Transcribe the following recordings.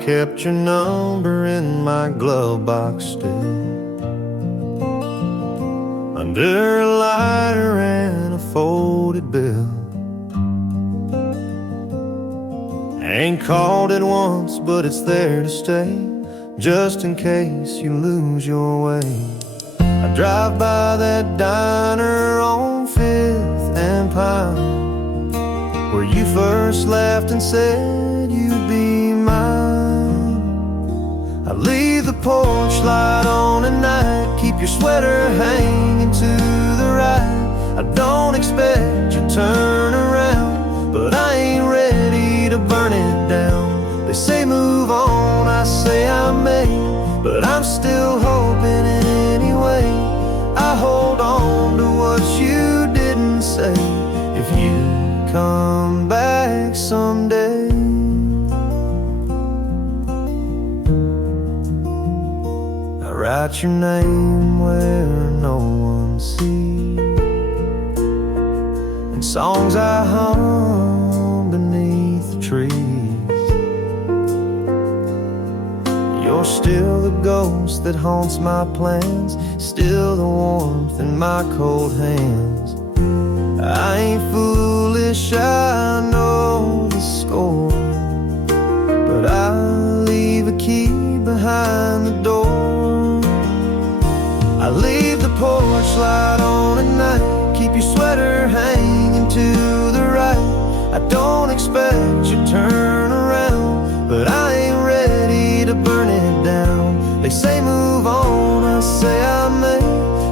kept your number in my glove box still, under a lighter and a folded bill. Ain't called it once, but it's there to stay, just in case you lose your way. I drive by that diner on 5th and Pine, where you first laughed and said you'd be mine. I leave the porch light on at night, keep your sweater hanging to the right. I don't expect you to turn around, but I ain't ready to burn it down. They say move on, I say I may, but I'm still hoping anyway. I hold on to what you didn't say. If you come back someday, I write your name where no one sees, and songs I hum beneath the trees. You're still the ghost that haunts my plans, still the warmth in my cold hands. I ain't foolish, I know the score, but I'll leave a key behind the door. I leave the porch light on at night, keep your sweater hanging to the right. I don't expect you to turn around, but I ain't ready to burn it down. They say move on, I say I may,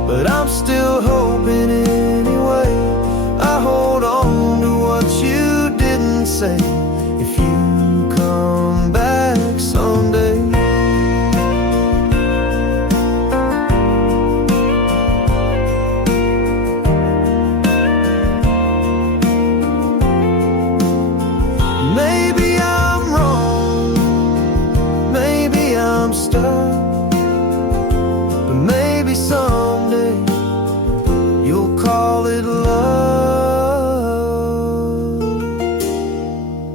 but I'm still hoping anyway. I hold on to what you didn't say. If you come back someday, maybe I'm wrong, maybe I'm stuck, but maybe someday you'll call it love.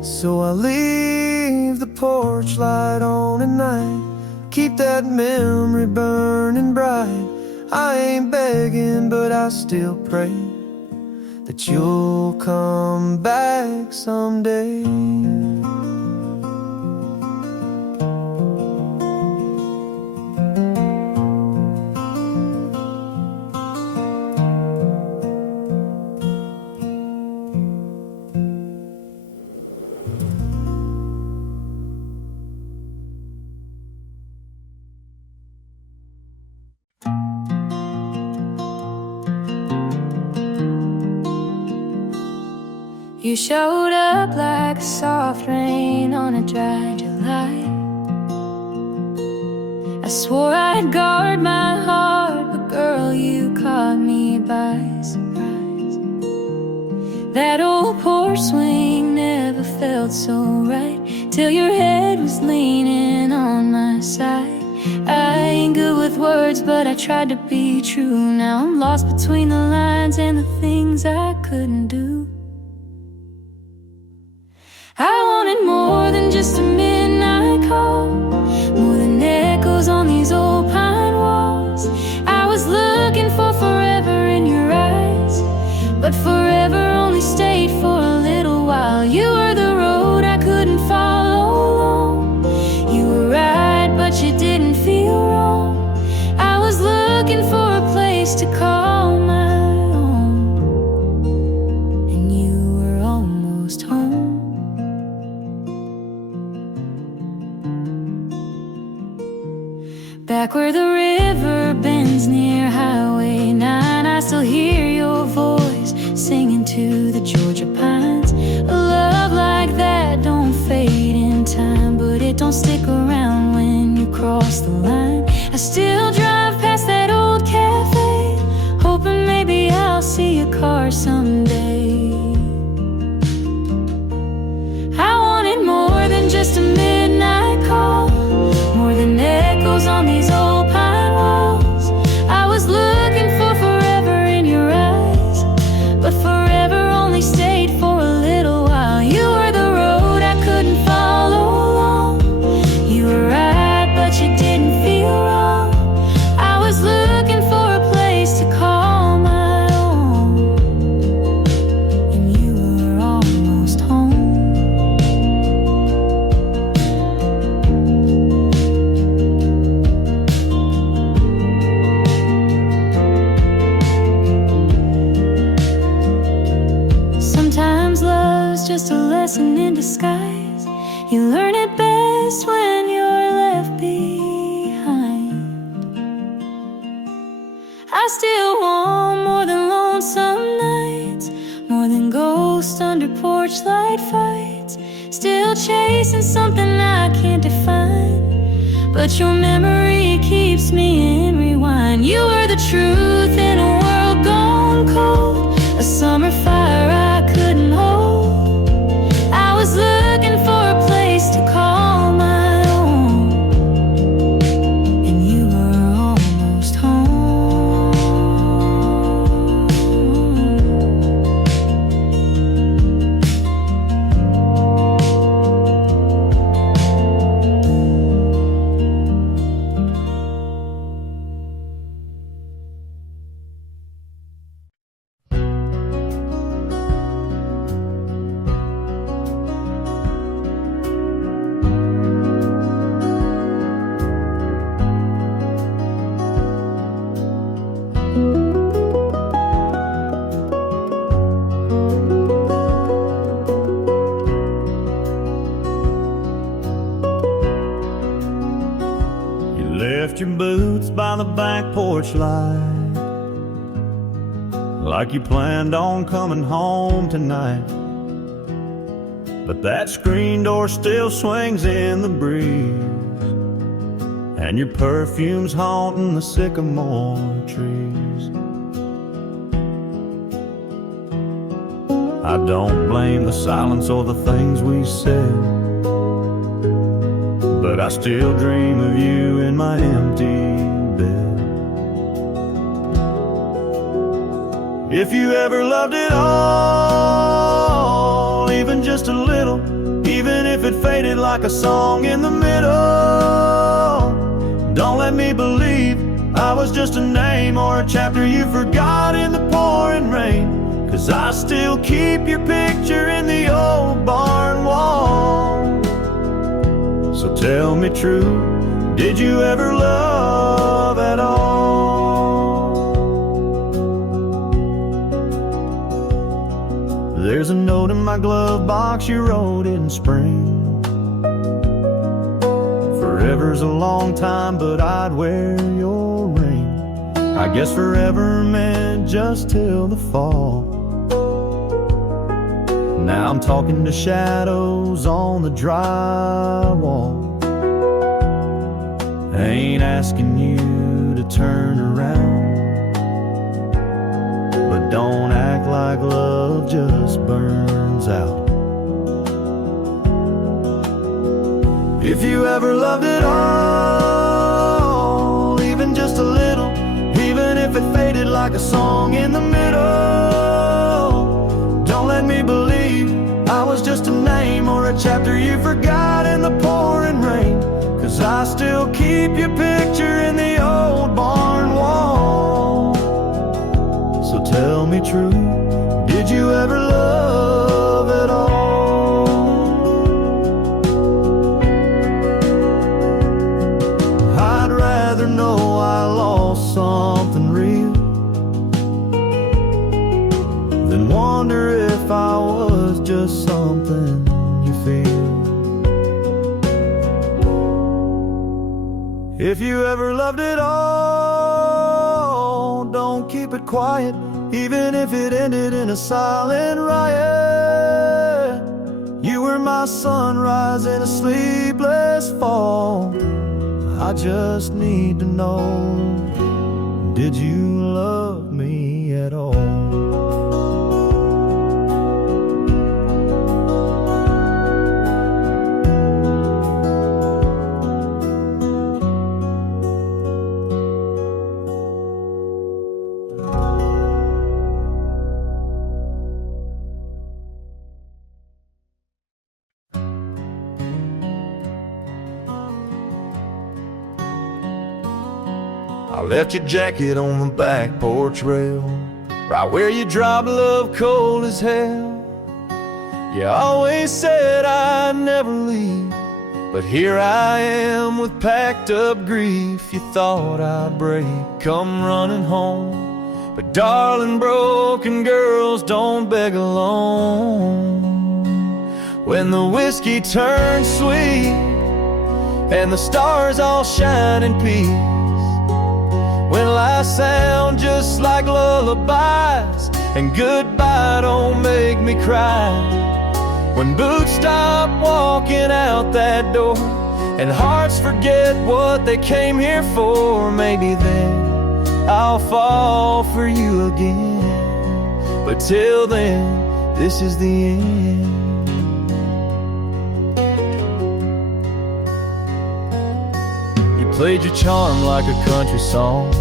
So I leave the porch light on at night, keep that memory burning bright. I ain't begging, but I still pray that you'll come back someday. You showed up like a soft rain on a dry July. I swore I'd guard my heart, but girl, you caught me by surprise. That old porch swing never felt so right, till your head was leaning on my side. I ain't good with words, but I tried to be true. Now I'm lost between the lines and the things I couldn't do. I wanted more than just a midnight call, more than echoes on these old pine walls. I was looking for forever in your eyes, but forever only stayed for a little while. You were the road I couldn't follow alone. You were right, but you didn't feel wrong. I was looking for a place to call my own, and you were almost home. Back where the river bends near Highway 9, I still hear your voice singing to the Georgia pines. A love like that don't fade in time, but it don't stick around when you cross the line. I still drive past that old cafe, hoping maybe I'll see your car someday. I wanted more than just a midnight call, more than echoes on these old pine walls. I was looking for forever in your eyes, but forever only stayed for a little while. You were the road I couldn't follow along. I still want more than lonesome nights, more than ghosts under porch light fights. Still chasing something I can't define, but your memory keeps me in rewind. You were the truth in a world gone cold, a summer fire I couldn't hold. I was looking for a place to call my own, and you were almost home. Left your boots by the back porch light, like you planned on coming home tonight. But that screen door still swings in the breeze, and your perfume's haunting the sycamore trees. I don't blame the silence or the things we said, but I still dream of you in my empty bed. If you ever loved it all, even just a little, even if it faded like a song in the middle, don't let me believe I was just a name or a chapter you forgot in the pouring rain. 'Cause I still keep your picture in the old barn wall. So tell me true, did you ever love at all? There's a note in my glove box you wrote in spring. Forever's a long time, but I'd wear your ring. I guess forever meant just till the fall. Now I'm talking to shadows on the drywall. Ain't asking you to turn around, but don't act like love just burns out. If you ever loved it all, even just a little, even if it faded like a song in the middle, don't let me believe I was just a name or a chapter you forgot in the pouring rain. 'Cause I still keep your picture in the old barn wall. So tell me true, did you ever love at all? I'd rather know I lost something real than wonder if I was just something you feel. If you ever loved it all, don't keep it quiet, even if it ended in a silent riot. You were my sunrise in a sleepless fall. I just need to know, did you love me at all? I left your jacket on the back porch rail, right where you drop love cold as hell. You always said I'd never leave, but here I am with packed up grief. You thought I'd break, come running home, but darling, broken girls don't beg alone. When the whiskey turns sweet and the stars all shine in peace, when last sound sound just like lullabies, and goodbye don't make me cry. When boots stop walking out that door, and hearts forget what they came here for, maybe then I'll fall for you again. But till then, this is the end. You played your charm like a country song,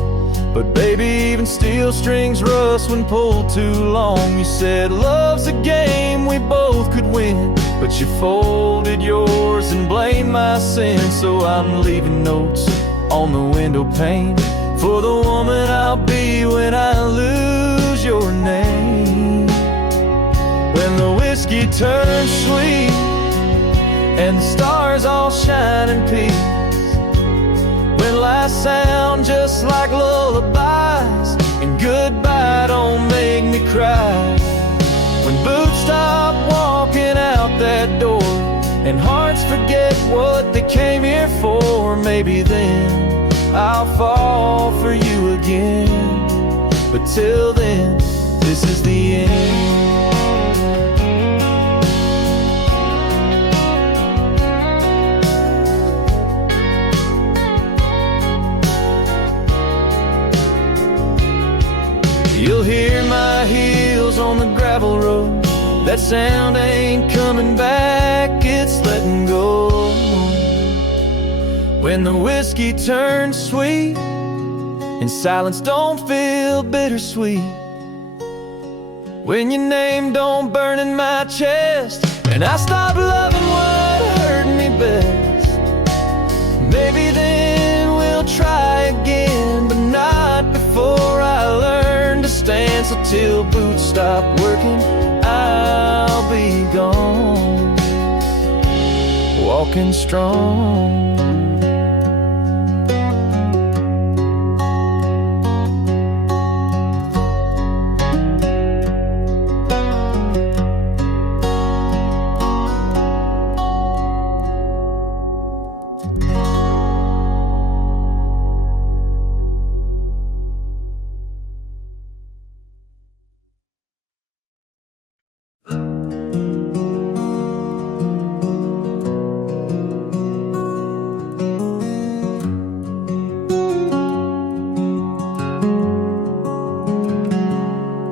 but baby, even steel strings rust when pulled too long. You said love's a game we both could win, but you folded yours and blamed my sin. So I'm leaving notes on the window pane for the woman I'll be when I lose your name. When the whiskey turns sweet and the stars all shine in peace, when lights sound just like lullabies, and goodbye don't make me cry. When boots stop walking out that door, and hearts forget what they came here for, maybe then I'll fall for you again. But till then, this is the end. You'll hear my heels on the gravel road. That sound ain't coming back, it's letting go. When the whiskey turns sweet and silence don't feel bittersweet, when your name don't burn in my chest, and I stop loving what hurt me best, maybe then we'll try again, but not before I learn to stand. So till boots stop working, I'll be gone, walking strong.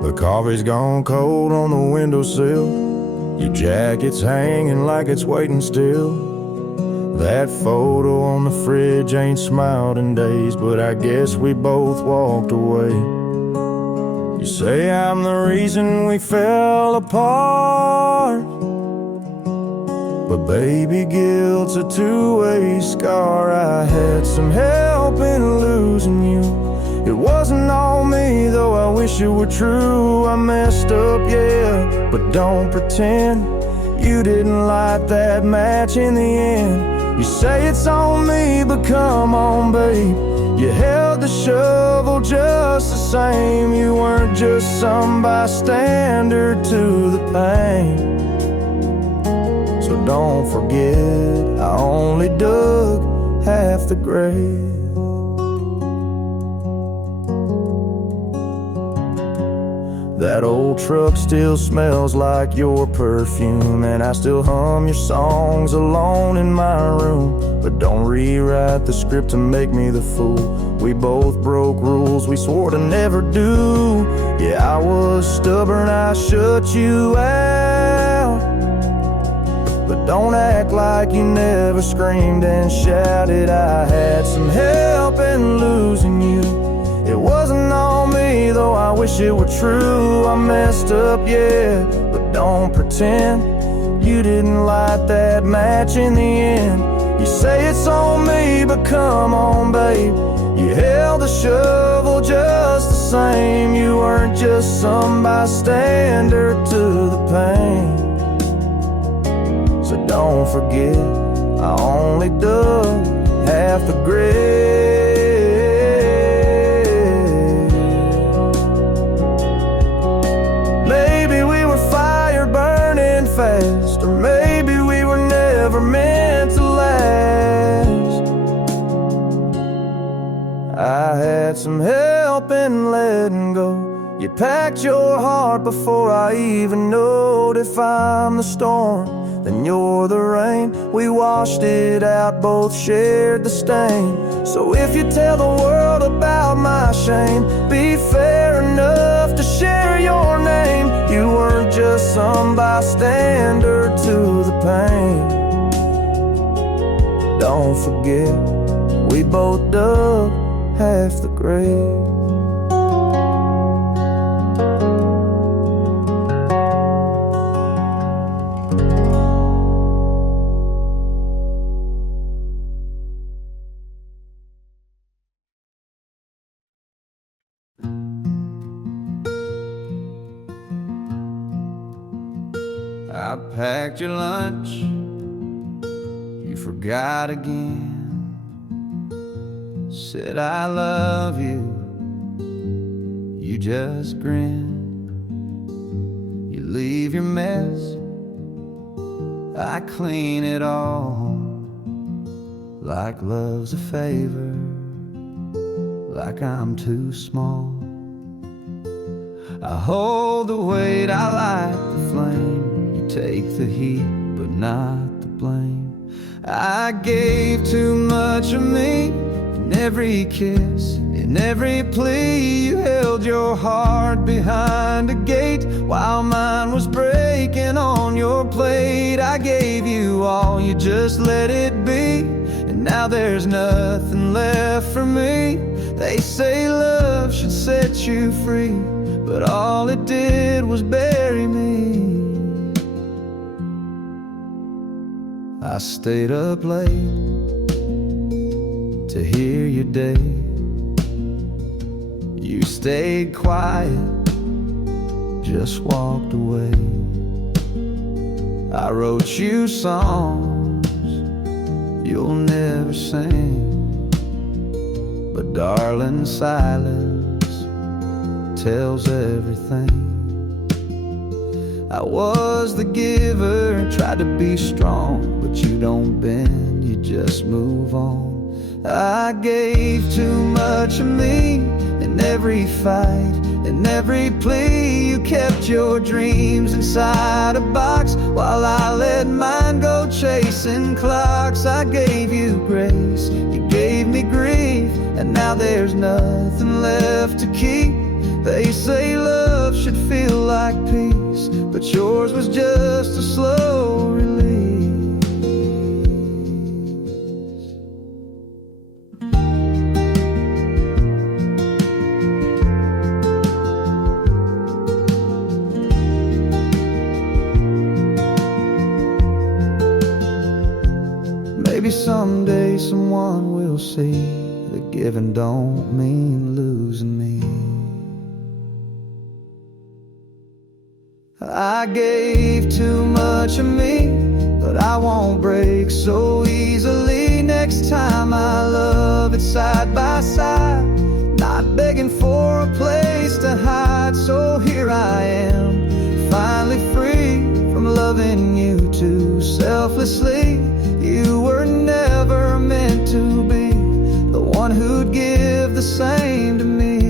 The coffee's gone cold on the windowsill. Your jacket's hanging like it's waiting still. That photo on the fridge ain't smiled in days, but I guess we both walked away. You say I'm the reason we fell apart, but baby, guilt's a two-way scar. I had some help in losing you. It wasn't all me, though I wish it were true. I messed up, yeah, but don't pretend you didn't light that match in the end. You say it's on me, but come on, babe, you held the shovel just the same. You weren't just some bystander to the pain. So don't forget, I only dug half the grave. That old truck still smells like your perfume, and I still hum your songs alone in my room. But don't rewrite the script to make me the fool. We both broke rules we swore to never do. Yeah, I was stubborn, I shut you out, but don't act like you never screamed and shouted. I had some help in losing you. It wasn't on me, though I wish it were true. I messed up, yeah, but don't pretend you didn't light that match in the end. You say it's on me, but come on, babe, you held the shovel just the same. You weren't just some bystander to the pain. So don't forget, I only dug half the grave. Fast, or maybe we were never meant to last. I had some help in letting go. You packed your heart before I even knowed. If I'm the storm, then you're the rain. We washed it out, both shared the stain. So if you tell the world about my shame, be fair enough to share your name. You weren't just some bystander to the pain. Don't forget, we both dug half the grave. I packed your lunch, you forgot again. Said I love you, you just grinned. You leave your mess, I clean it all. Like love's a favor, like I'm too small. I hold the weight, I light the flame. Take the heat, but not the blame. I gave too much of me in every kiss, in every plea. You held your heart behind a gate while mine was breaking on your plate. I gave you all, you just let it be, and now there's nothing left for me. They say love should set you free, but all it did was bury me. I stayed up late to hear your day. You stayed quiet, just walked away. I wrote you songs you'll never sing, but darling, silence tells everything. I was the giver, tried to be strong, but you don't bend, you just move on. I gave too much of me in every fight, in every plea. You kept your dreams inside a box while I let mine go chasing clocks. I gave you grace, you gave me grief, and now there's nothing left to keep. They say love should feel like peace, but yours was just a slow release. Maybe someday someone will see that giving don't mean losing me. I gave too much of me, but I won't break so easily. Next time I love it side by side, not begging for a place to hide. So here I am, finally free from loving you too selflessly. You were never meant to be the one who'd give the same to me.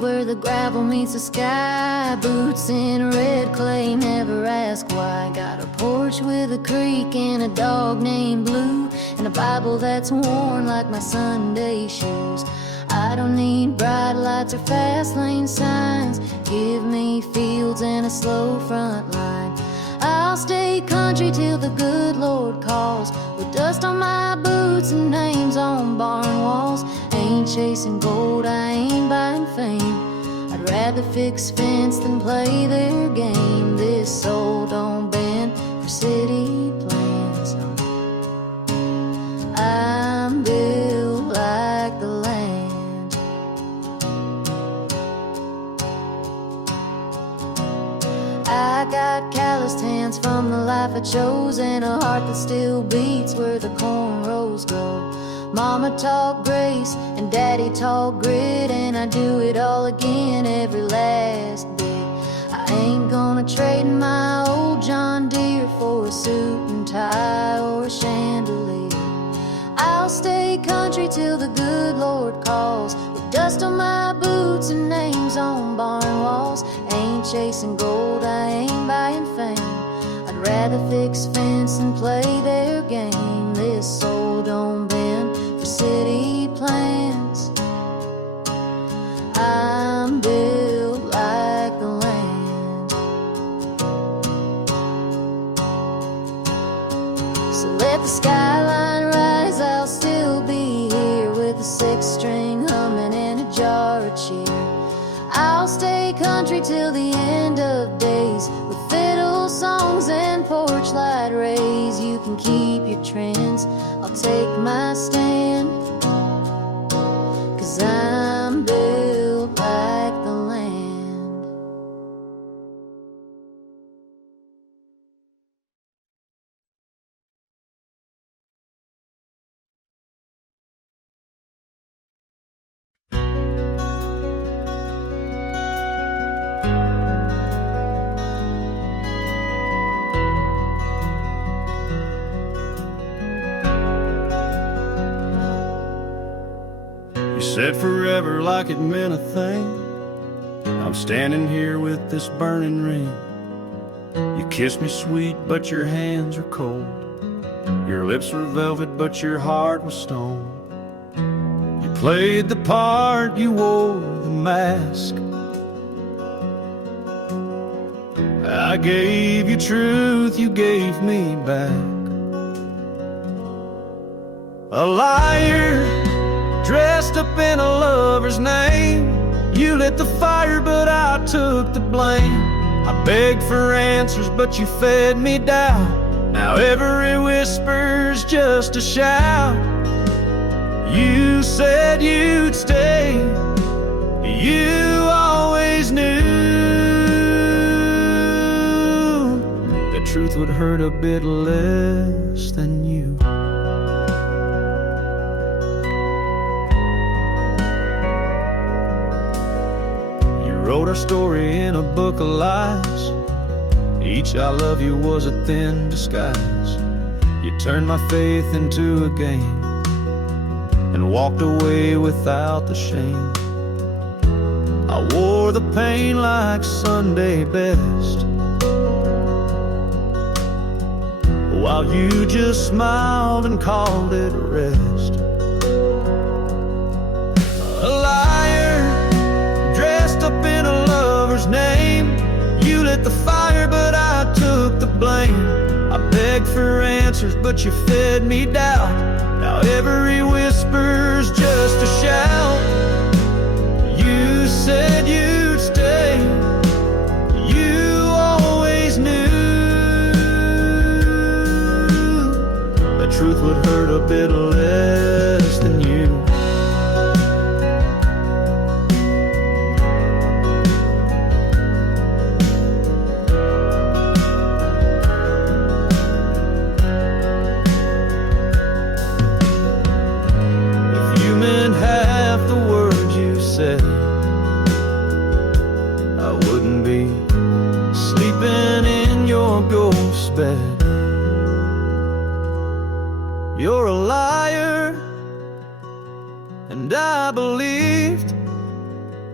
Where the gravel meets the sky, boots in red clay, never ask why. Got a porch with a creek and a dog named Blue, and a Bible that's worn like my Sunday shoes. I don't need bright lights or fast lane signs. Give me fields and a slow front line. I'll stay country till the good Lord calls, with dust on my boots and names on barn walls. Ain't chasing gold, I ain't buying fame. I'd I'd rather fix fence than play their game. This soul don't bend for city plans. I'm built like the land. I got calloused hands from the life I chose, and a heart that still beats where the cornrows grow. Mama taught grace and daddy taught grit, and I do it all again every last day. I ain't gonna trade my old John Deere for a suit and tie or a chandelier. I'll stay country till the good Lord calls, with dust on my boots and names on barn walls. Ain't chasing gold, I ain't buying fame. I'd rather fix fence and play their game. This soul don't bend for city plans. I'm built like the land. So let the skyline rise, I'll still be here with a six-string humming and a jar of cheer. I'll stay country till the end of days, with fiddle songs and porch light rays. You can keep your trends, I'll take my stand, 'cause I'm built like the land. You said forever like it meant a thing. I'm standing here with this burning ring. You kissed me sweet, but your hands are cold. Your lips were velvet, but your heart was stone. You played the part, you wore the mask. I gave you truth, you gave me back. A liar, dressed up in a lover's name. You lit the fire, but I took the blame. I begged for answers, but you fed me doubt. Now every whisper's just a shout. You said you'd stay, you always knew the truth would hurt a bit less than you. Wrote our story in a book of lies. Each I love you was a thin disguise. You turned my faith into a game and walked away without the shame. I wore the pain like Sunday best, while you just smiled and called it a rest. A liar, dressed up in a lover's name. You lit the fire, but I took the blame. I begged for answers, but you fed me doubt. Now every whisper's just a shout. You said you'd stay, you always knew the truth would hurt a bit less than you. I wouldn't be sleeping in your ghost bed. You're a liar, and I believed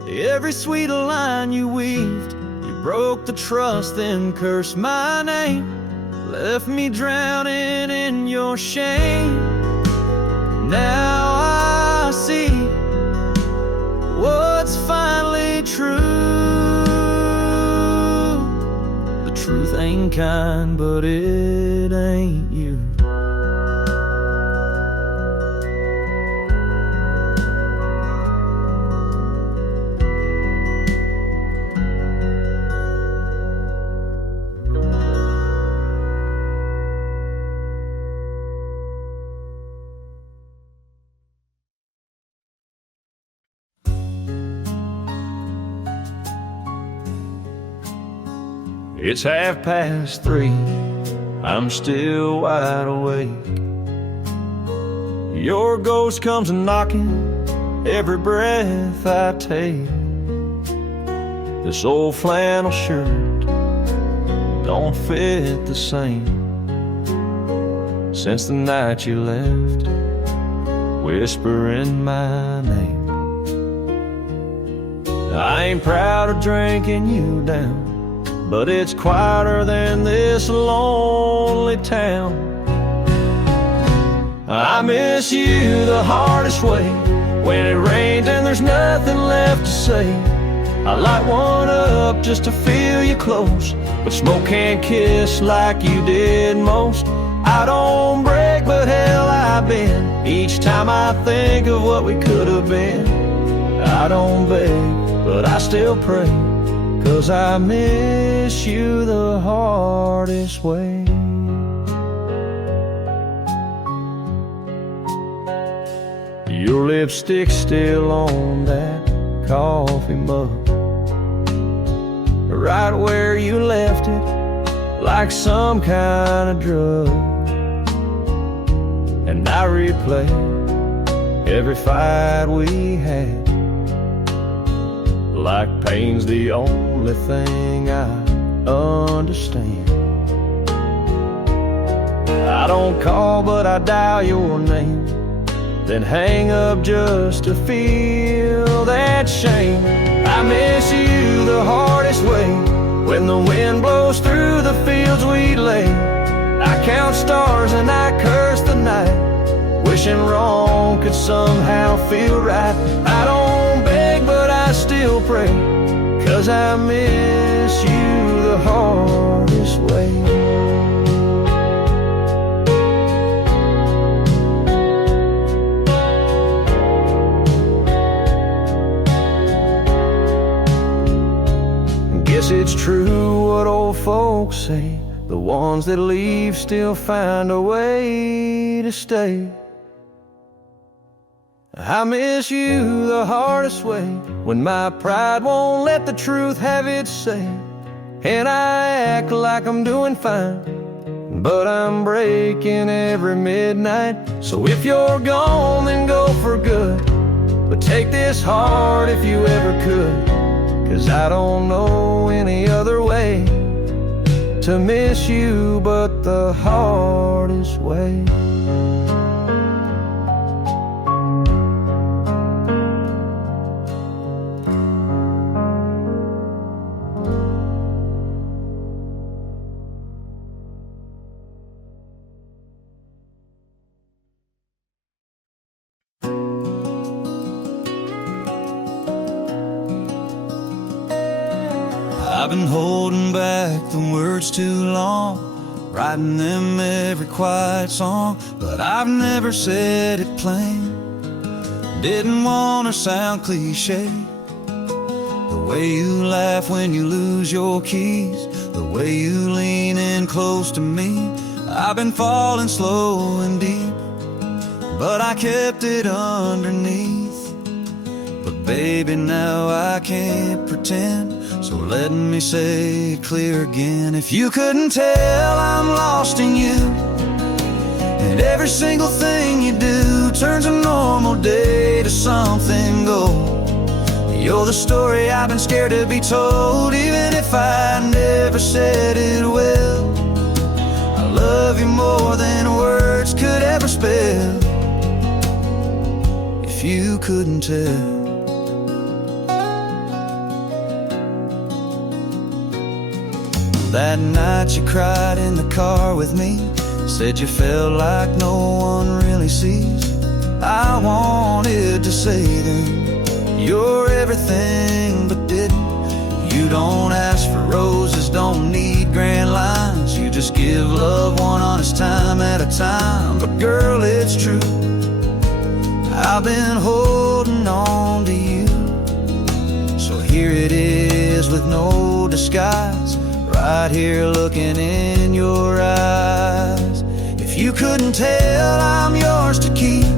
every sweet line you weaved. You broke the trust, then cursed my name, left me drowning in your shame. Now I see what's finally true. The truth ain't kind, but it ain't you. It's 3:30, I'm still wide awake. Your ghost comes knocking every breath I take. This old flannel shirt don't fit the same since the night you left, whispering my name. I ain't proud of drinking you down, but it's quieter than this lonely town. I miss you the hardest way, when it rains and there's nothing left to say. I light one up just to feel you close, but smoke can't kiss like you did most. I don't break, but hell I bend each time I think of what we could have been. I don't beg, but I still pray, 'cause I miss you the hardest way. Your lipstick's still on that coffee mug, right where you left it, like some kind of drug. And I replay every fight we had, like pain's the only thing I understand. I don't call, but I dial your name, then hang up just to feel that shame. I miss you the hardest way, when the wind blows through the fields we lay. I count stars and I curse the night, wishing wrong could somehow feel right. I don't beg, but I still pray, 'cause I miss you the hardest way. Guess it's true what old folks say, the ones that leave still find a way to stay. I miss you the hardest way, when my pride won't let the truth have its say. And I act like I'm doing fine, but I'm breaking every midnight. So if you're gone, then go for good, but take this heart if you ever could, 'cause I don't know any other way to miss you but the hardest way. I've been holding back the words too long, writing them every quiet song, but I've never said it plain. Didn't want to sound cliche. The way you laugh when you lose your keys, the way you lean in close to me. I've been falling slow and deep, but I kept it underneath. But baby, now I can't pretend, so let me say it clear again. If you couldn't tell, I'm lost in you, and every single thing you do turns a normal day to something gold. You're the story I've been scared to be told, even if I never said it well. I love you more than words could ever spell. If you couldn't tell. That night you cried in the car with me, said you felt like no one really sees. I wanted to say then, you're everything but didn't. You don't ask for roses, don't need grand lines, you just give love one honest time at a time. But girl, it's true, I've been holding on to you. So here it is with no disguise, right here looking in your eyes. If you couldn't tell, I'm yours to keep,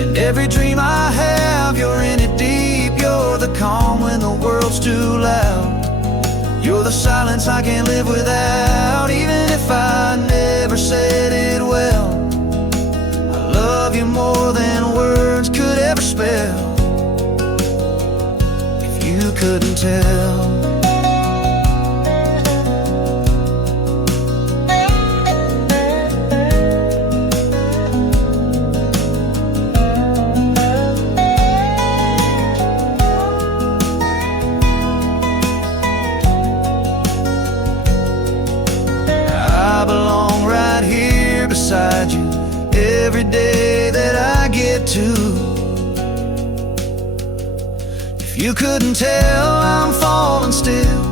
and every dream I have, you're in it deep. You're the calm when the world's too loud. You're the silence I can't live without, even if I never said it well. I love you more than words could ever spell. If you couldn't tell. Beside you every day that I get to. If you couldn't tell, I'm falling still,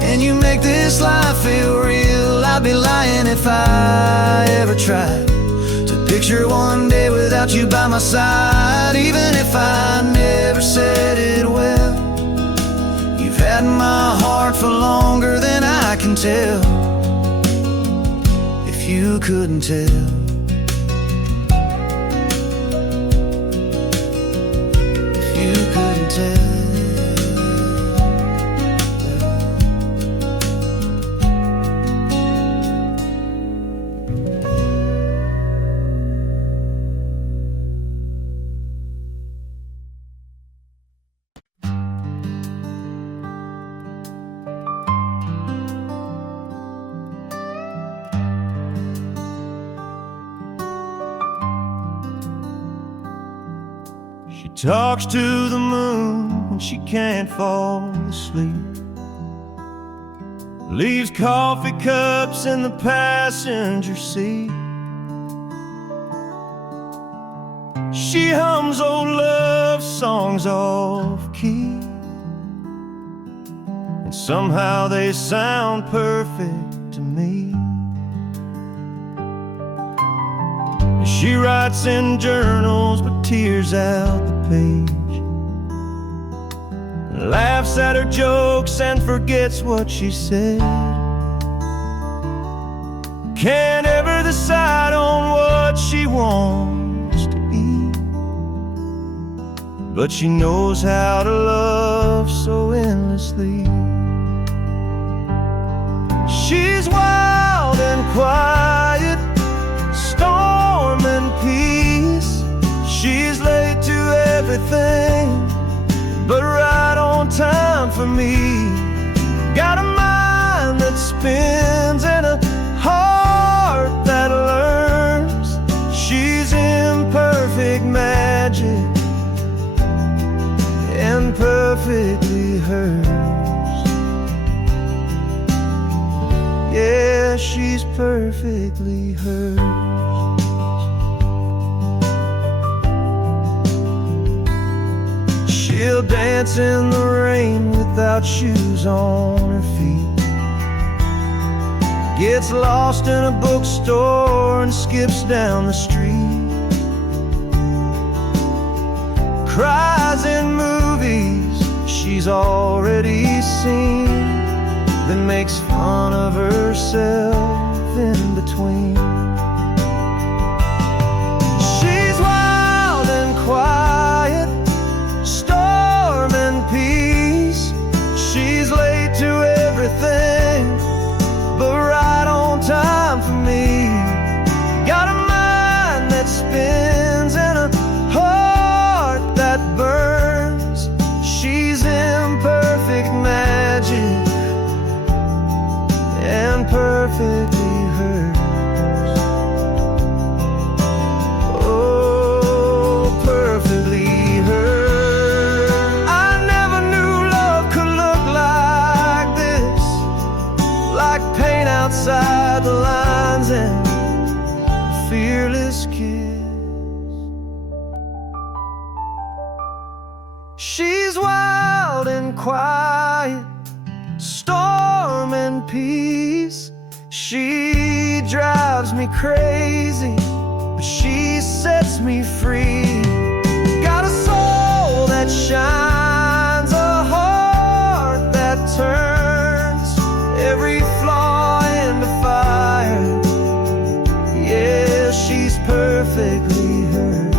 and you make this life feel real. I'd be lying if I ever tried to picture one day without you by my side. Even if I never said it well, you've had my heart for longer than I can tell. You couldn't tell. If you couldn't tell. She talks to the moon when she can't fall asleep, leaves coffee cups in the passenger seat. She hums old love songs off key, and somehow they sound perfect to me. She writes in journals but tears out the page, laughs at her jokes and forgets what she said. Can't ever decide on what she wants to eat, but she knows how to love so endlessly. She's wild and quiet, storm and peace. She's late to everything, but right on time for me. Got a mind that spins and a heart that learns. She's imperfect magic and perfectly hers. Yeah, she's perfectly hers. She'll dance in the rain without shoes on her feet, gets lost in a bookstore and skips down the street, cries in movies she's already seen, then makes fun of herself in between. She's wild and quiet, storm and peace. She's late to everything, but right on time for me. Got a mind that spins and a heart that burns. She's imperfect magic and perfectly hers. Oh, perfectly hers. I never knew love could look like this, like paint outside the lines and a fearless kiss. She's wild and quiet, storm and peace. She drives me crazy, but she sets me free. Got a soul that shines, a heart that turns every flaw into fire. Yeah, she's perfectly hers.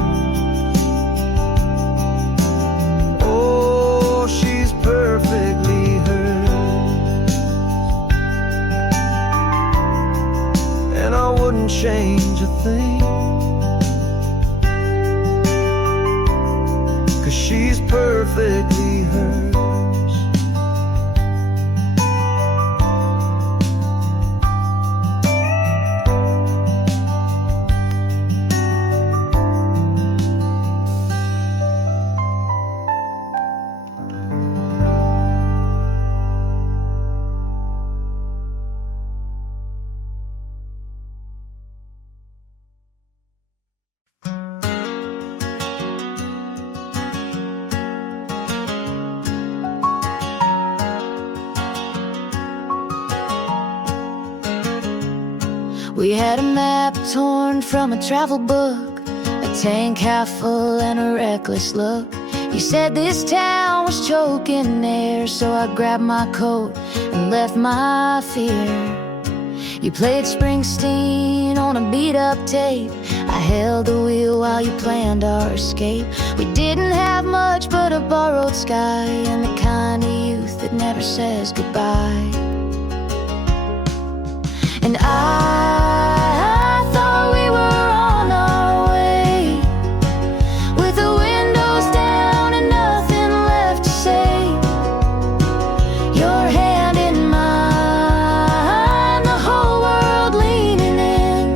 Oh, she's perfectly hers. wouldn't change a thing, 'cause she's perfectly hers. We had a map torn from a travel book, a tank half full and a reckless look. You said this town was choking air, so I grabbed my coat and left my fear. You played Springsteen on a beat-up tape. I held the wheel while you planned our escape. We didn't have much but a borrowed sky and the kind of youth that never says goodbye. And I thought we were on our way, with the windows down and nothing left to say. Your hand in mine, the whole world leaning in.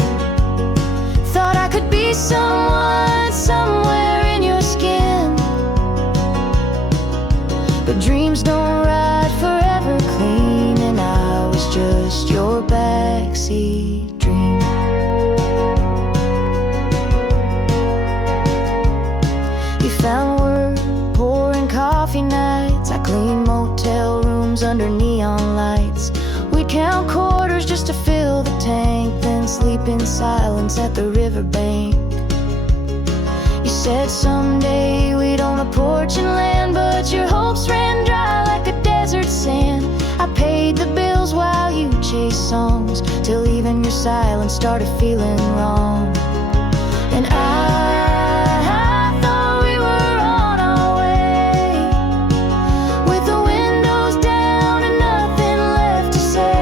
Thought I could be someone somewhere in your skin. But dreams don't ride forever clean, and I was just your backseat dream. You found work pouring coffee nights. I cleaned motel rooms under neon lights. We'd count quarters just to fill the tank, then sleep in silence at the riverbank. You said someday we'd own a porch and land, but your hopes ran dry like a desert sand. I paid the bills while you chased songs, till even your silence started feeling wrong. And I thought we were on our way, with the windows down and nothing left to say.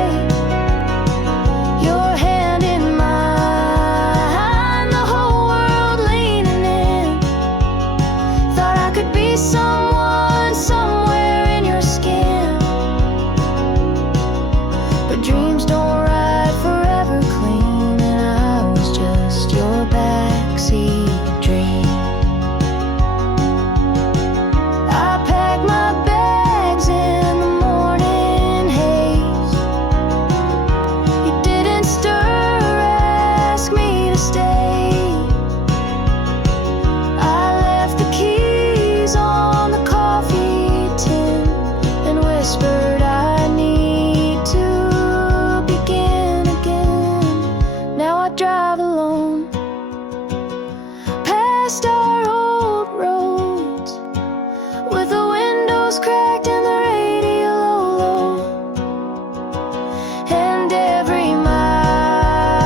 Your hand in mine, the whole world leaning in. Thought I could be someone somewhere in your skin. But dreams don't ride forever clean, and I was just your backseat dream. I packed my bags in the morning haze. You didn't stir or ask me to stay. I left the keys on the coffee tin and whispered I need to begin again. Now I drive alone past our old roads, with the windows cracked and the radio low, and every mile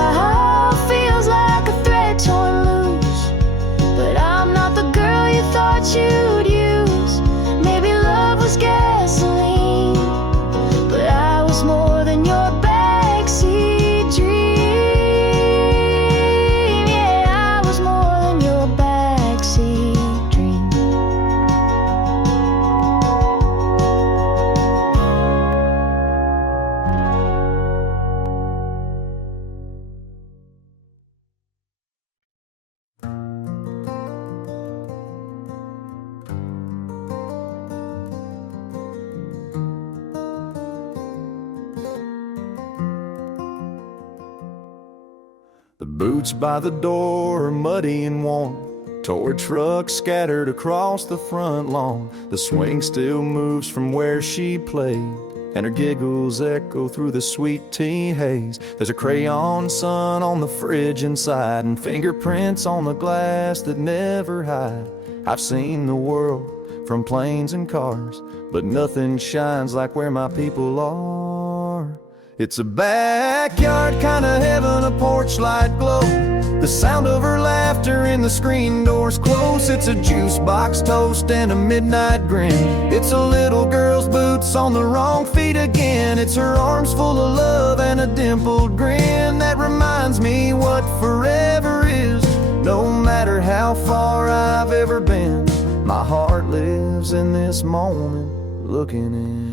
feels like a thread torn loose. But I'm not the girl you thought you'd use. Maybe love was gasoline, but I was more than your backseat dream. Yeah, I was more than your backseat dream. The boots by the door are muddy and worn, toy trucks scattered across the front lawn. The swing still moves from where she played, and her giggles echo through the sweet tea haze. There's a crayon sun on the fridge inside, and fingerprints on the glass that never hide. I've seen the world from planes and cars, but nothing shines like where my people are. It's a backyard kind of heaven, a porch light glow, the sound of her laughter in the screen doors close. It's a juice box toast and a midnight grin. It's a little girl's boots on the wrong feet again. It's her arms full of love and a dimpled grin that reminds reminds me what forever is. No matter how far I've ever been, my heart lives in this moment, looking in.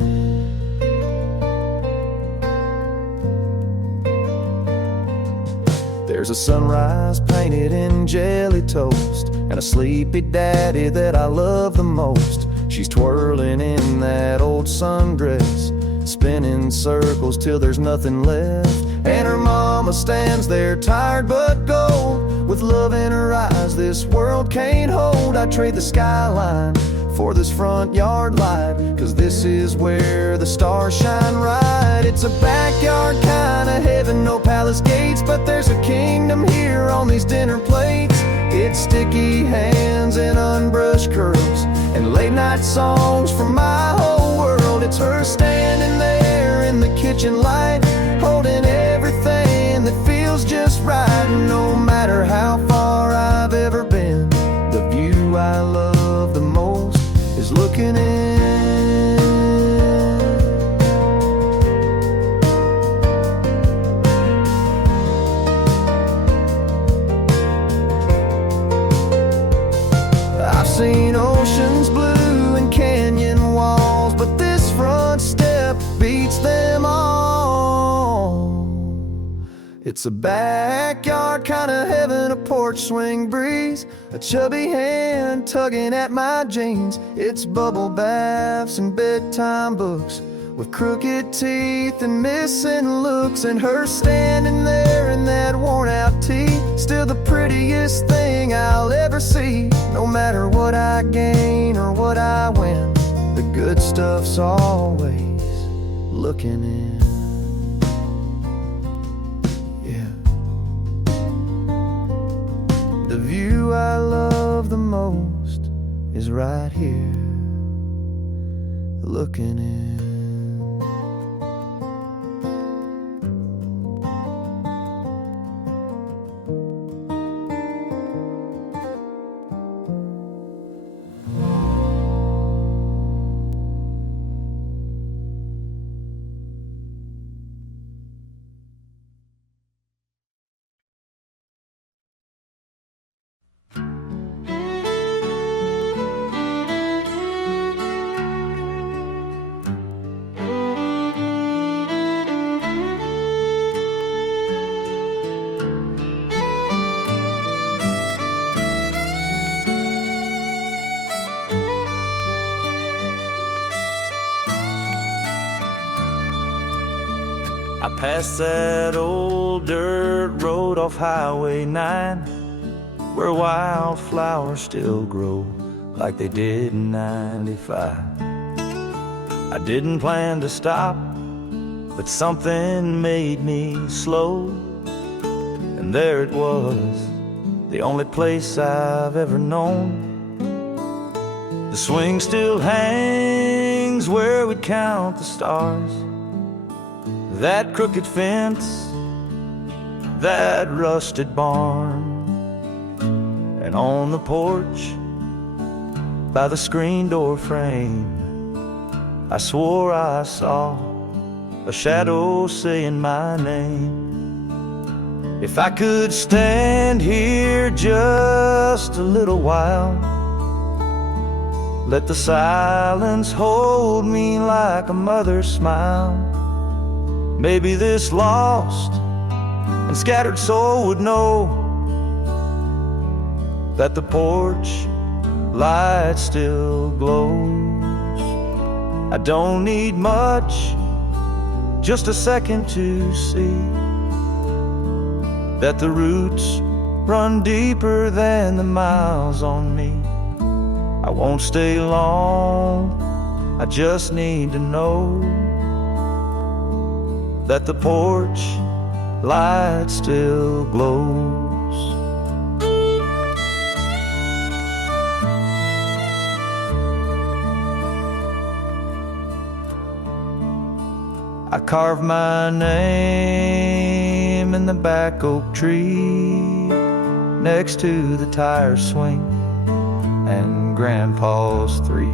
There's a sunrise painted in jelly toast, and a sleepy daddy that I love the most. She's twirling in that old sundress, spinning circles till there's nothing left. And her mama stands there tired but gold, with love in her eyes this world can't hold. I trade the skyline for this front yard light, 'cause this is where the stars shine right. It's a backyard kind of heaven, no palace gates, but there's a kingdom here on these dinner plates. It's sticky hands and unbrushed curls, and late night songs from my whole world. It's her standing there in the kitchen light, holding everything that feels just right. No matter how far I've ever been, the view I love the most is looking in. I've seen oceans blue and canyon walls, but this front step beats them all. It's a backyard kind of heaven, a porch swing breeze, a chubby hand tugging at my jeans. It's bubble baths and bedtime books, with crooked teeth and missing looks, and her standing there in that worn out tee, still the prettiest thing I'll ever see. No matter what I gain or what I win, the good stuff's always looking in. The view I love the most is right here, looking in. I passed that old dirt road off Highway 9, where wildflowers still grow like they did in '95. I didn't plan to stop, but something made me slow, and there it was, the only place I've ever known. The swing still hangs where we'd count the stars. That crooked fence, that rusted barn, and on the porch, by the screen door frame, I swore I saw a shadow saying my name. If I could stand here just a little while, let the silence hold me like a mother's smile, maybe this lost and scattered soul would know that the porch light still glows. I don't need much, just a second to see that the roots run deeper than the miles on me. I won't stay long, I just need to know that the porch light still glows. I carved my name in the back oak tree next to the tire swing and Grandpa's 3.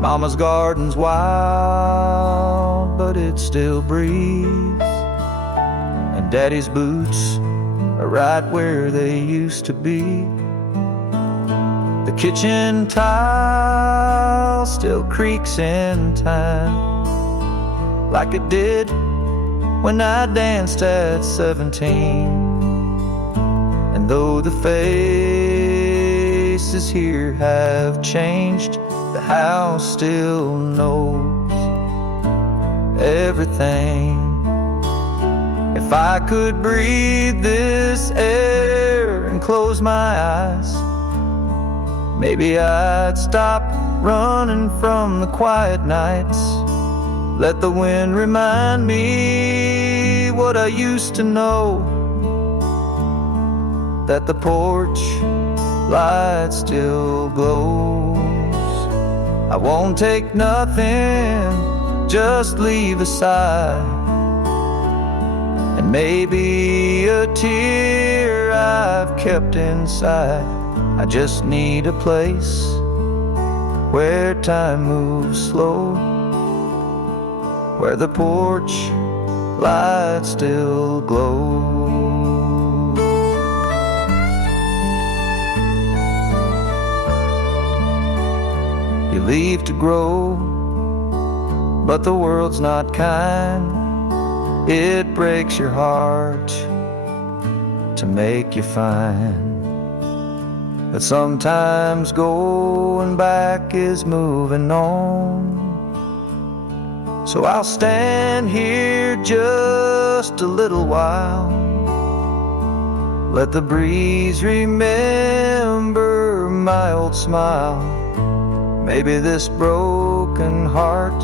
Mama's garden's wild, but it still breathes, and Daddy's boots are right where they used to be. The kitchen tile still creaks in time, like it did when I danced at 17. And though the faces here have changed, the house still knows everything. If I could breathe this air and close my eyes, maybe I'd stop running from the quiet nights. Let the wind remind me what I used to know, that the porch light still glows. I won't take nothing, just leave a sigh, and maybe a tear I've kept inside. I just need a place where time moves slow, where the porch light still glows. You leave to grow, but the world's not kind. It breaks your heart to make you fine. But sometimes going back is moving on. So I'll stand here just a little while, let the breeze remember my old smile. Maybe this broken heart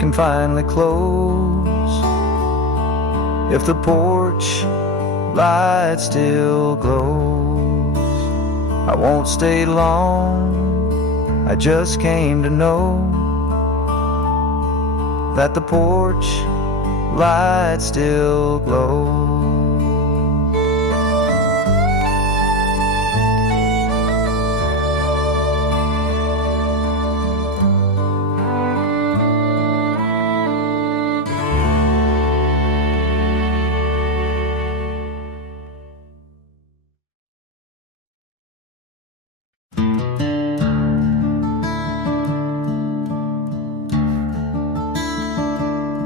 can finally close if the porch light still glows. I won't stay long, I just came to know that the porch light still glows.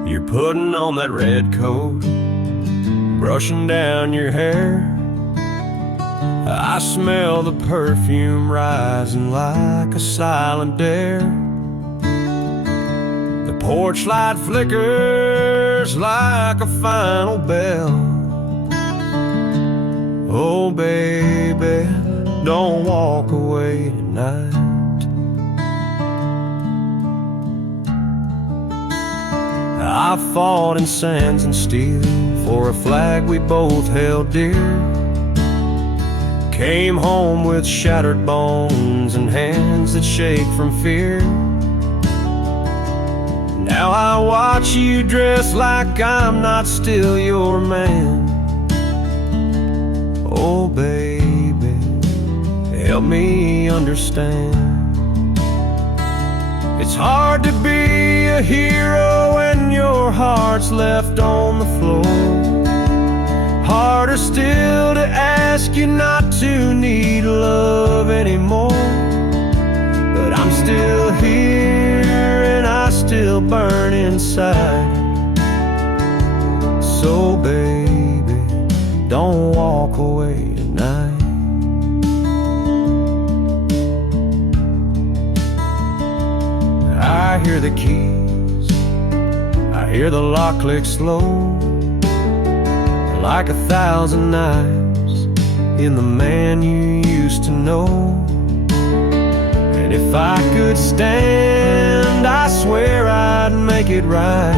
You're putting on that red coat, brushing down your hair. I smell the perfume rising like a silent dare. The porch light flickers like a final bell. Oh baby, don't walk away tonight. I fought in sands and steel for a flag we both held dear. Came home with shattered bones and hands that shake from fear. Now I watch you dress like I'm not still your man. Oh baby, help me understand. It's hard to be a hero when your heart's left on the floor. Harder still to ask you not to need love anymore. But I'm still here and I still burn inside. So baby, don't walk away tonight. I hear the keys, I hear the lock click slow, like 1,000 knives in the man you used to know. And if I could stand, I swear I'd make it right.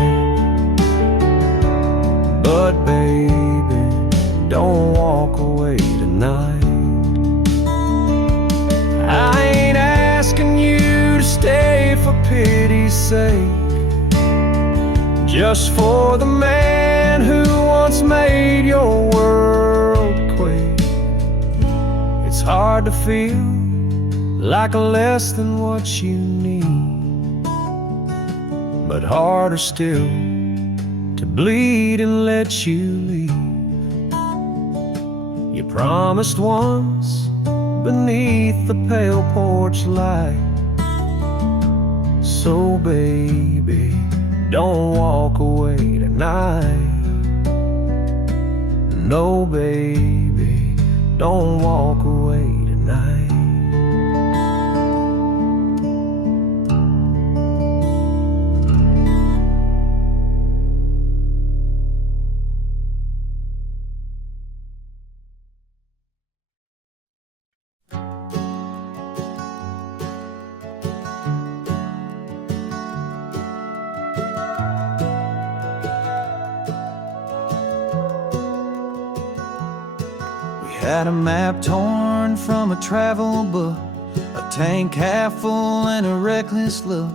But baby, don't walk away tonight. I ain't asking you to stay for pity's sake, just for the man who once made your world quake. It's hard to feel like less than what you need, but harder still to bleed and let you leave. You promised once beneath the pale porch light. So baby, don't walk away tonight. No baby, don't walk away tonight. Had a map torn from a travel book, a tank half full and a reckless look.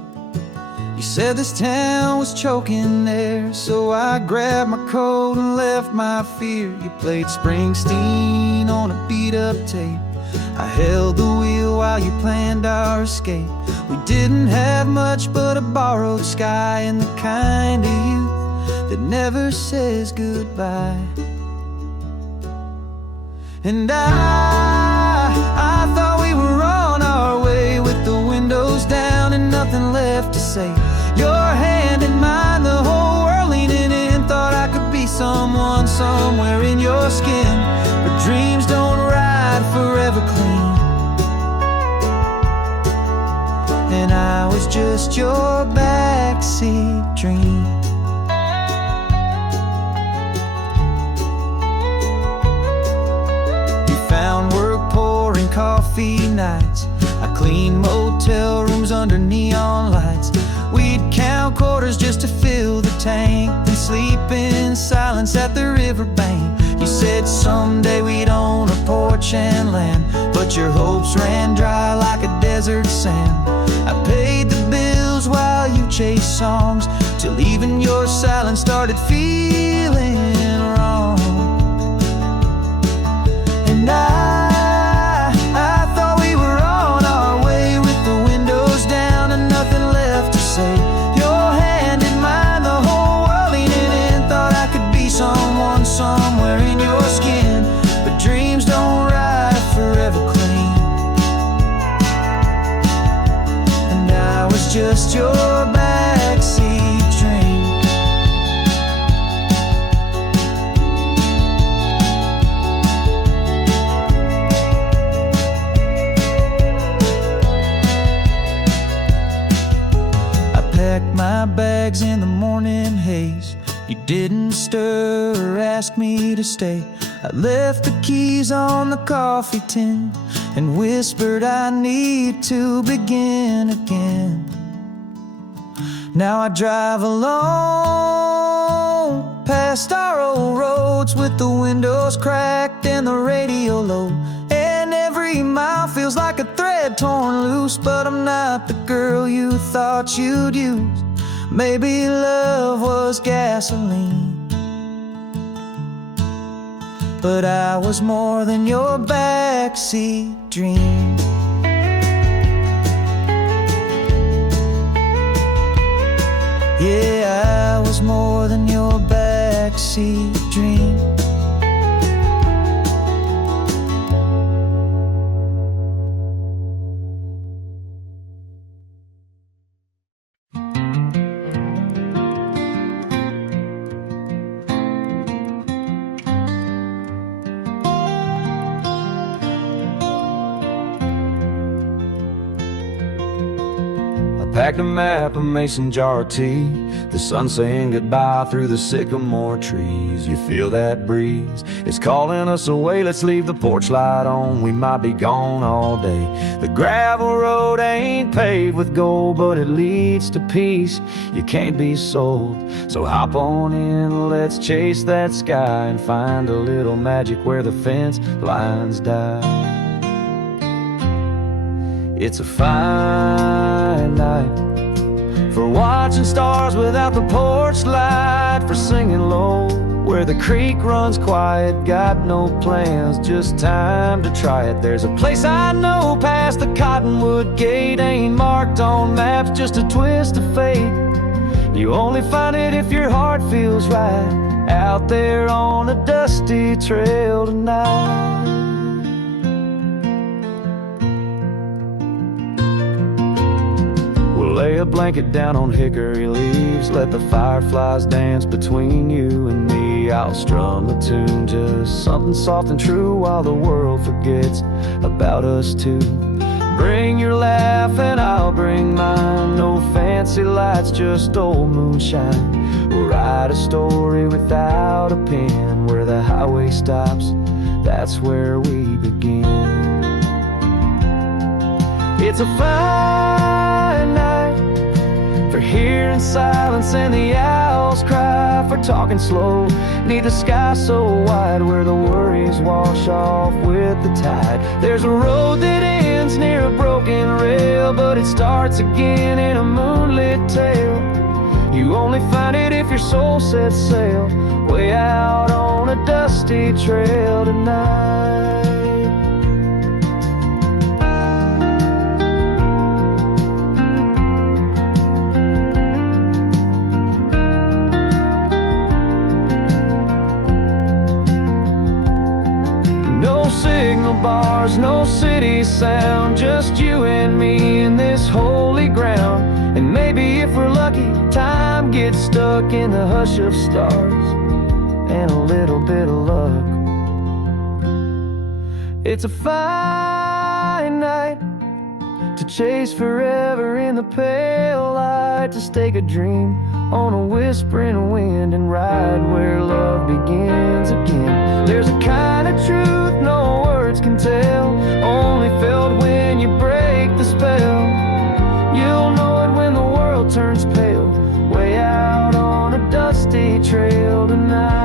You said this town was choking there, so I grabbed my coat and left my fear. You played Springsteen on a beat-up tape. I held the wheel while you planned our escape. We didn't have much but a borrowed sky and the kind of youth that never says goodbye. And I thought we were on our way with the windows down and nothing left to say. Your hand in mine, the whole world leaning in. Thought I could be someone somewhere in your skin. But dreams don't ride forever clean. And I was just your backseat dream. Found work pouring coffee nights. I cleaned motel rooms under neon lights. We'd count quarters just to fill the tank, then sleep in silence at the riverbank. You said someday we'd own a porch and land, but your hopes ran dry like a desert sand. I paid the bills while you chased songs, till even your silence started feeling wrong. And I thought we were on our way with the windows down and nothing left to say. Your hand in mine, the whole world leaning in. Thought I could be someone somewhere in your skin. But dreams don't ride forever clean. And I was just your backseat dream. Packed my bags in the morning haze. You didn't stir or ask me to stay. I left the keys on the coffee tin and whispered I need to begin again. Now I drive alone past our old roads with the windows cracked and the radio low. And every mile feels like a thread torn loose. But I'm not the girl you thought you'd use. Maybe love was gasoline, but I was more than your backseat dream. Yeah, I was more than your backseat dream. Packed a map, a mason jar of tea, the sun saying goodbye through the sycamore trees. You feel that breeze, it's calling us away. Let's leave the porch light on, we might be gone all day. The gravel road ain't paved with gold, but it leads to peace. You can't be sold, so hop on in, let's chase that sky and find a little magic where the fence lines die. It's a fine night for watching stars without the porch light, for singing low where the creek runs quiet. Got no plans, just time to try it. There's a place I know past the cottonwood gate, ain't marked on maps, just a twist of fate. You only find it if your heart feels right. out there on a dusty trail tonight. We'll lay a blanket down on hickory leaves, let the fireflies dance between you and me. I'll strum a tune, just something soft and true, while the world forgets about us two. Bring your laugh and I'll bring mine. No fancy lights, just old moonshine. We'll write a story without a pen. Where the highway stops, that's where we begin. It's a fine night for hearing silence and the owls cry, for talking slow neath the sky so wide, where the worries wash off with the tide. There's a road that ends near a broken rail, but it starts again in a moonlit tale. You only find it if your soul sets sail, way out on a dusty trail tonight. Signal bars, no city sound, just you and me in this holy ground. And maybe if we're lucky, time gets stuck in the hush of stars and a little bit of luck. It's a fine night to chase forever in the pale light, to stake a dream on a whispering wind and ride where love begins again. There's a kind of truth no words can tell, only felt when you break the spell. You'll know it when the world turns pale, way out on a dusty trail tonight.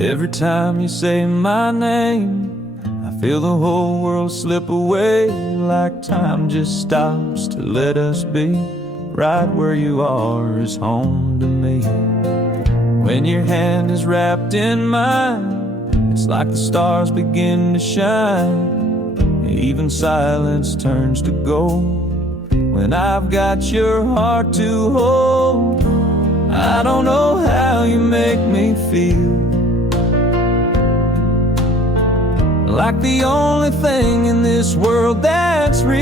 Every time you say my name, I feel the whole world slip away, like time just stops to let us be. Right where you are is home to me. When your hand is wrapped in mine, it's like the stars begin to shine. Even silence turns to gold when I've got your heart to hold. I don't know how you make me feel, like the only thing in this world that's real.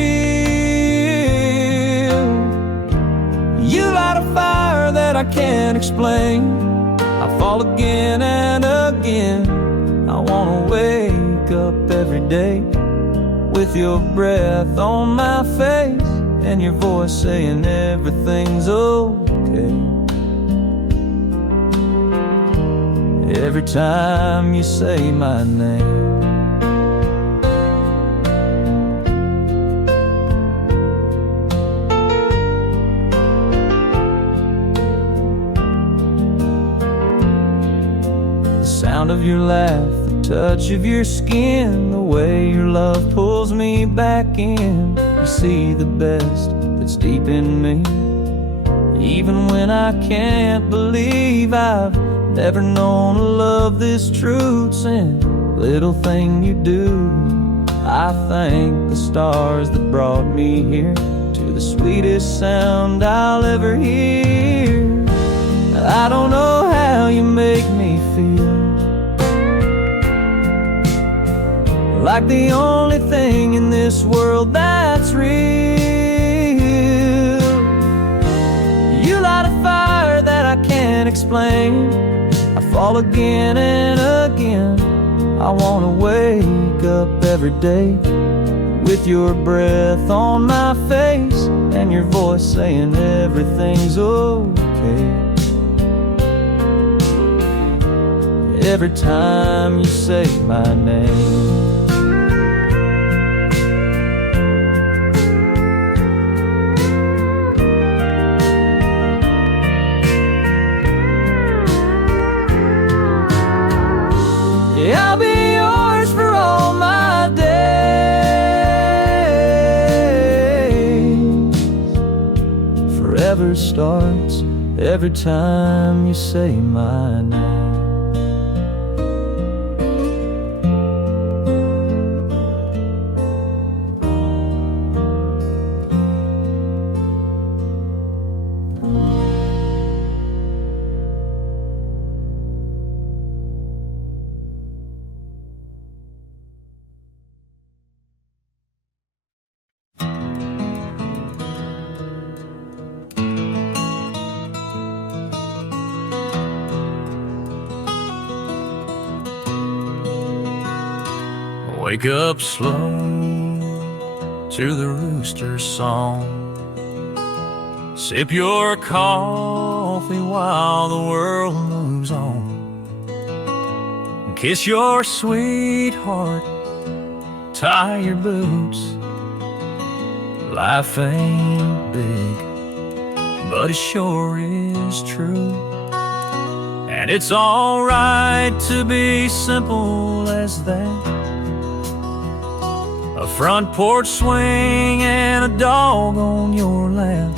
You light a fire that I can't explain. I fall again and again. I wanna wake up every day with your breath on my face and your voice saying everything's okay. Every time you say my name, sound of your laugh, the touch of your skin, the way your love pulls me back in. You see the best that's deep in me, even when I can't believe I've never known a love this true. It's in little thing you do. I thank the stars that brought me here to the sweetest sound I'll ever hear. I don't know how you make me feel, like the only thing in this world that's real. You light a fire that I can't explain. I fall again and again. I wanna wake up every day with your breath on my face and your voice saying everything's okay. Every time you say my name, starts every time you say my name. Wake up slow to the rooster's song. Sip your coffee while the world moves on. Kiss your sweetheart, tie your boots. Life ain't big, but it sure is true. And it's alright to be simple as that. A front porch swing and a dog on your lap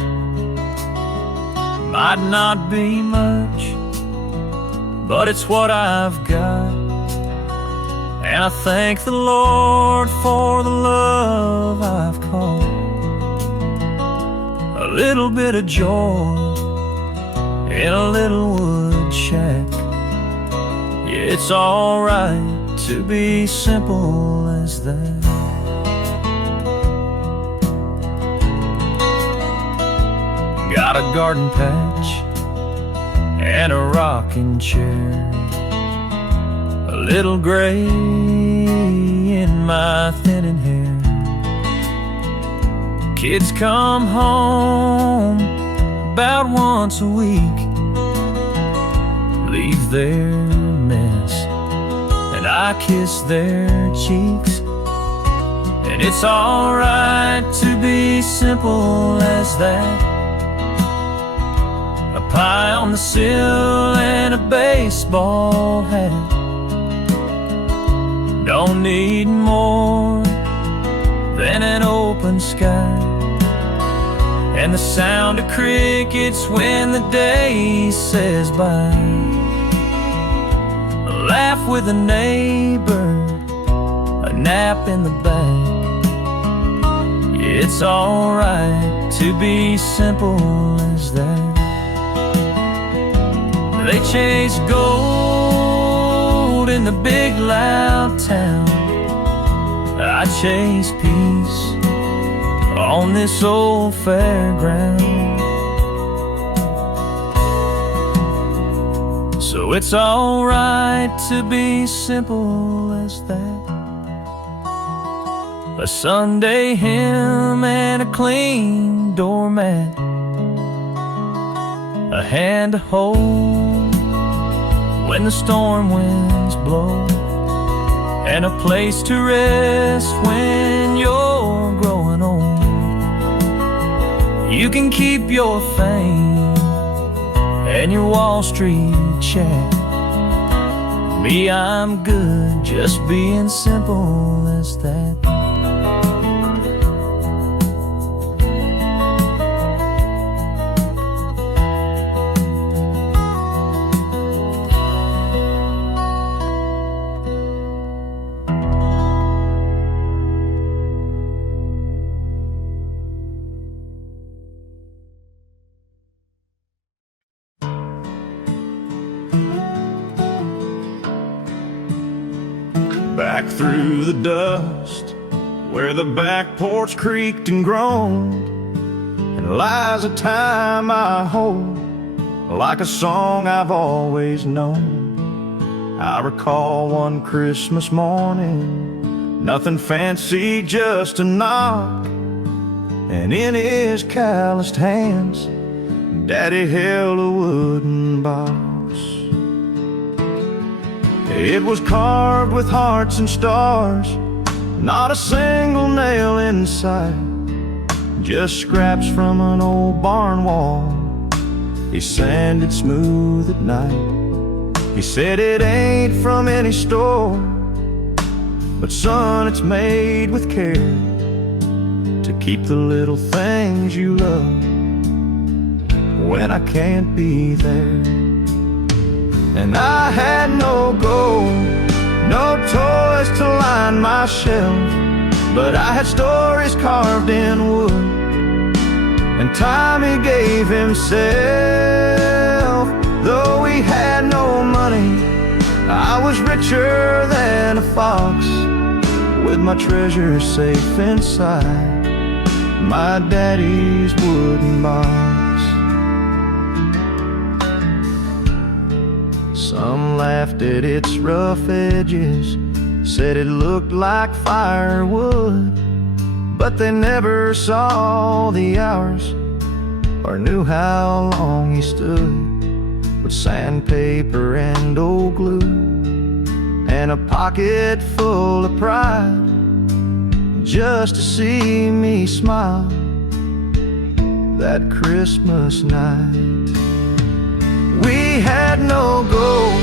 might not be much, but it's what I've got. And I thank the Lord for the love I've caught. A little bit of joy in a little wood shack. Yeah, it's alright to be simple as that. Got a garden patch and a rocking chair, a little gray in my thinning hair. Kids come home about once a week, leave their mess, and I kiss their cheeks. And it's alright to be simple as that. A pie on the sill and a baseball hat. Don't need more than an open sky and the sound of crickets when the day says bye. A laugh with a neighbor, a nap in the back. It's alright to be simple as that. They chase gold in the big loud town. I chase peace on this old fairground. So it's alright to be simple as that. A Sunday hymn and a clean doormat, a hand to hold when the storm winds blow, and a place to rest when you're growing old. You can keep your fame and your Wall Street check. Me, I'm good just being simple as that. Back through the dust, where the back porch creaked and groaned, and lies a time I hold, like a song I've always known. I recall one Christmas morning, nothing fancy, just a knock, and in his calloused hands, Daddy held a wooden box. It was carved with hearts and stars, not a single nail inside, just scraps from an old barn wall. He sanded smooth at night. He said it ain't from any store, but son, it's made with care to keep the little things you love. when I can't be there. And I had no gold, no toys to line my shelf, but I had stories carved in wood, and time he gave himself. Though we had no money, I was richer than a fox, with my treasure safe inside my daddy's wooden box. Some laughed at its rough edges, said it looked like firewood, but they never saw the hours or knew how long he stood, with sandpaper and old glue and a pocket full of pride, just to see me smile that Christmas night. We had no gold,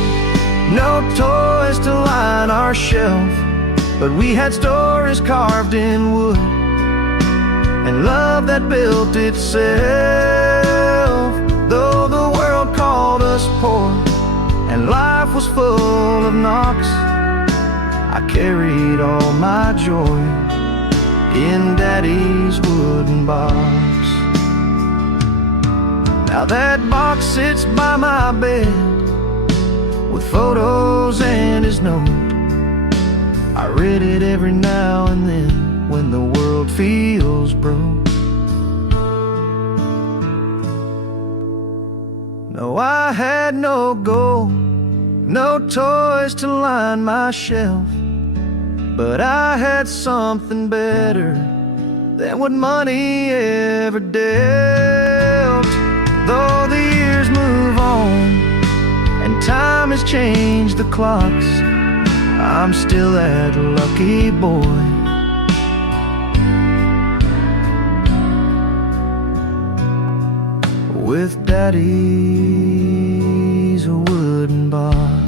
no toys to line our shelf, but we had stories carved in wood and love that built itself. Though the world called us poor and life was full of knocks, I carried all my joy in Daddy's wooden box. Now that box sits by my bed with photos and his note. I read it every now and then when the world feels broke. No, I had no gold, no toys to line my shelf, but I had something better than what money ever dealt. Though the years move on and time has changed the clocks, I'm still that lucky boy with Daddy's wooden box.